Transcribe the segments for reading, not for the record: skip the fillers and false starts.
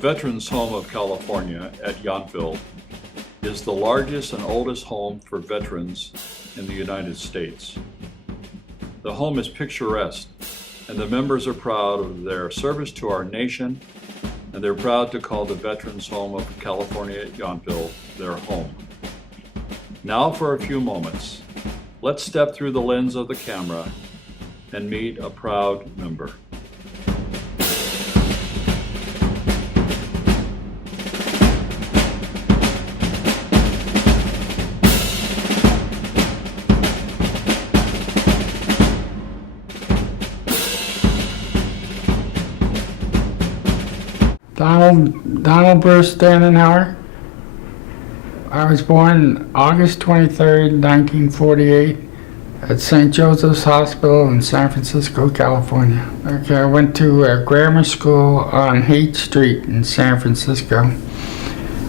Veterans Home of California at Yountville is the largest and oldest home for veterans in the United States. The home is picturesque, and the members are proud of their service to our nation, and they're proud to call the Veterans Home of California at Yountville their home. Now for a few moments, let's step through the lens of the camera and meet a proud member. Donald Bruce Danehower. I was born August 23rd, 1948 at St. Joseph's Hospital in San Francisco, California. Okay, I went to grammar school on Haight Street in San Francisco.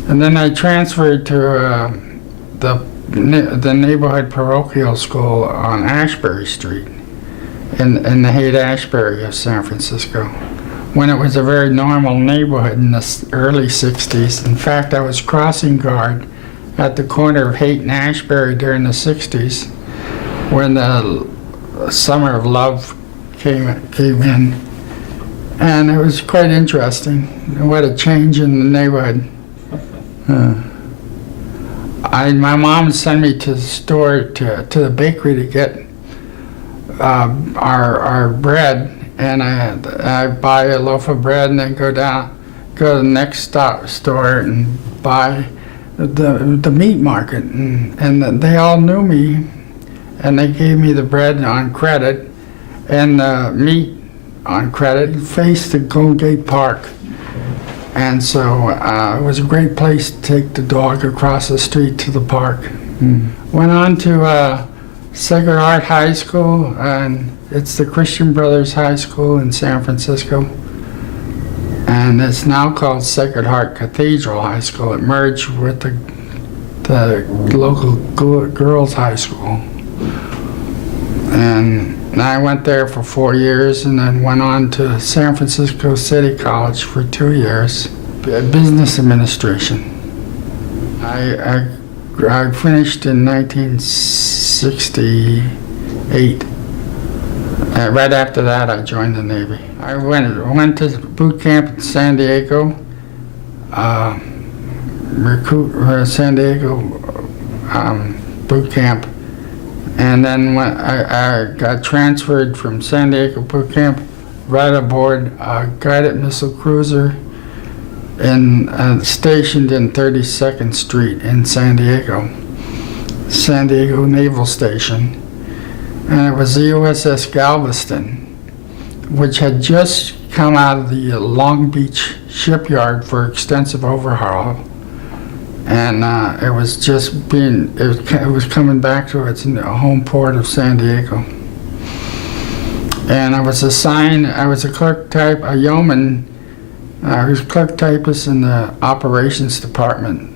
And then I transferred to the neighborhood parochial school on Ashbury Street in the Haight-Ashbury of San Francisco, when it was a very normal neighborhood in the early 60s. In fact, I was crossing guard at the corner of Haight and Ashbury during the 60s when the Summer of Love came in. And it was quite interesting. What a change in the neighborhood. My mom sent me to the store, to the bakery to get our bread. And I buy a loaf of bread and then go to the next store and buy the meat market. And they all knew me, and they gave me the bread on credit and the meat on credit. It faced the Golden Gate Park. And so it was a great place to take the dog across the street to the park. Went on to Sacred Heart High School, and it's the Christian Brothers High School in San Francisco. And it's now called Sacred Heart Cathedral High School. It merged with the local girls' high school. And I went there for 4 years and then went on to San Francisco City College for 2 years, business administration. I finished in 1968. Right after that, I joined the Navy. I went to boot camp in San Diego, San Diego boot camp, and then when I got transferred from San Diego boot camp right aboard a guided missile cruiser stationed in 32nd Street in San Diego Naval Station. And it was the USS Galveston, which had just come out of the Long Beach shipyard for extensive overhaul. And it was coming back to its home port of San Diego. And I was assigned, I was a yeoman. I was clerk typist in the operations department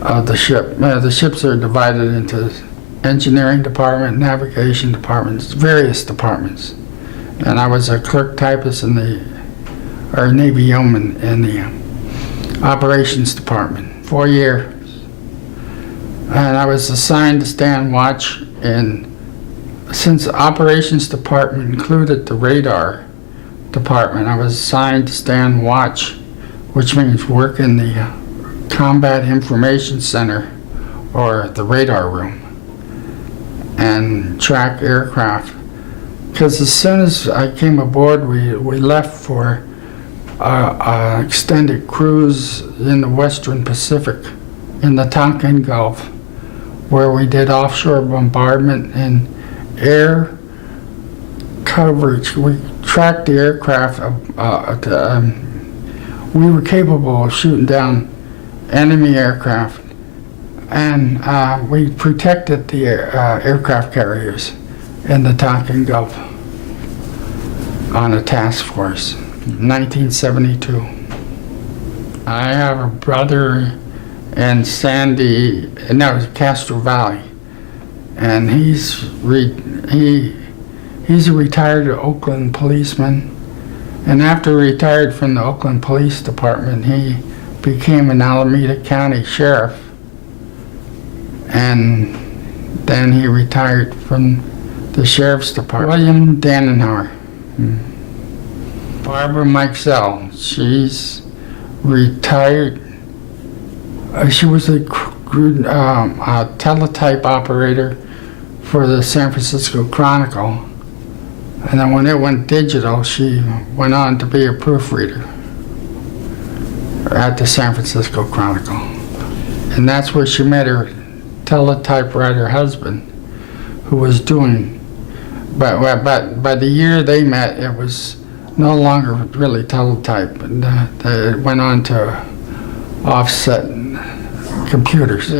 of the ship. The ships are divided into engineering department, navigation departments, various departments. And I was a clerk typist or Navy yeoman in the operations department, 4 years. And I was assigned to stand watch, and since the operations department included the radar department, I was assigned to stand watch, which means work in the Combat Information Center or the radar room and track aircraft. Because as soon as I came aboard, we left for an extended cruise in the Western Pacific, in the Tonkin Gulf, where we did offshore bombardment and air coverage. We tracked the aircraft. We were capable of shooting down enemy aircraft, and we protected the aircraft carriers in the Tonkin Gulf on a task force. 1972. I have a brother in Castro Valley, and he's a retired Oakland policeman, And after he retired from the Oakland Police Department, he became an Alameda County Sheriff. And then he retired from the Sheriff's Department. William Danehower. Barbara Mikesell, she's retired. She was a teletype operator for the San Francisco Chronicle. And then when it went digital, she went on to be a proofreader at the San Francisco Chronicle. And that's where she met her teletypewriter husband, who was doing, but by the year they met, it was no longer really teletype, and they went on to offset computers.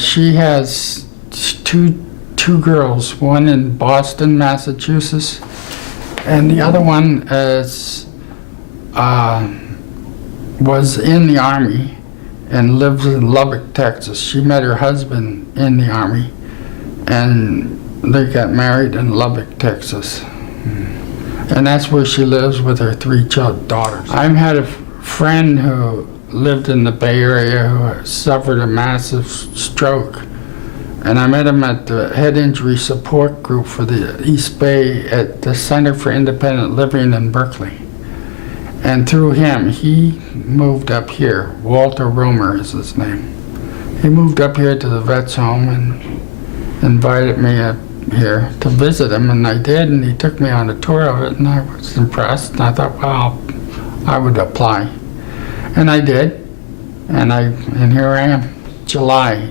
She has two girls, one in Boston, Massachusetts, and the other one was in the Army and lives in Lubbock, Texas. She met her husband in the Army, and they got married in Lubbock, Texas. And that's where she lives with her three daughters. I've had a friend who lived in the Bay Area who suffered a massive stroke. And I met him at the Head Injury Support Group for the East Bay at the Center for Independent Living in Berkeley. And through him, he moved up here. Walter Romer is his name. He moved up here to the Vets Home and invited me up here to visit him, and I did, and he took me on a tour of it, and I was impressed, and I thought, well, I would apply. And I did, and here I am, July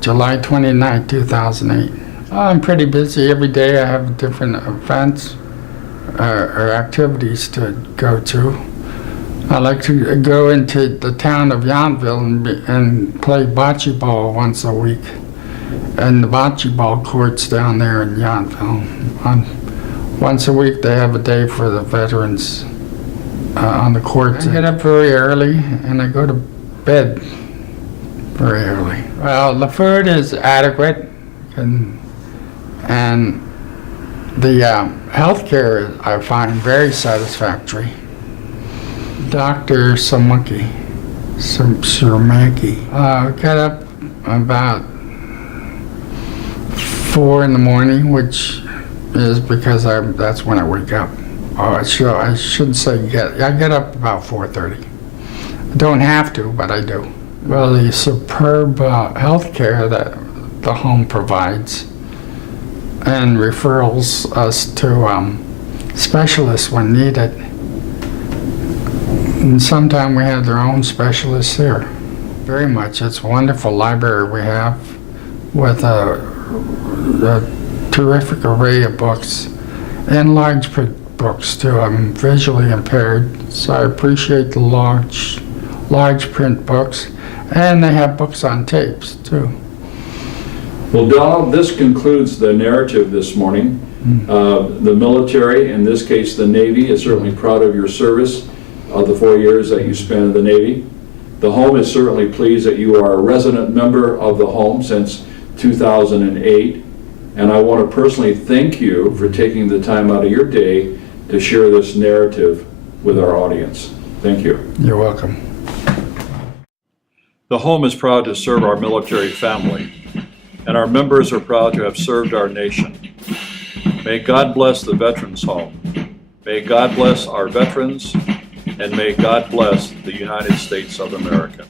29, 2008. I'm pretty busy. Every day I have different events or activities to go to. I like to go into the town of Yountville and play bocce ball once a week. And the bocce ball courts down there in Yountville. Once a week they have a day for the veterans on the courts. I get up very early and I go to bed very early. Well, the food is adequate, and the health care I find very satisfactory. Dr. Surmanki. Get up about 4 in the morning, which is because that's when I wake up. I should say I get up about 4:30. I don't have to, but I do. Well, the superb health care that the home provides and referrals us to specialists when needed. And sometimes we have their own specialists here. Very much. It's a wonderful library we have with a terrific array of books and large print books too. I'm visually impaired, so I appreciate the large print books, and they have books on tapes too. Well, Donald, this concludes the narrative this morning. The military, in this case the Navy, is certainly proud of your service of the 4 years that you spent in the Navy. The home is certainly pleased that you are a resident member of the home since 2008, and I want to personally thank you for taking the time out of your day to share this narrative with our audience. Thank you. You're welcome. The home is proud to serve our military family, and our members are proud to have served our nation. May God bless the Veterans Home. May God bless our veterans, and may God bless the United States of America.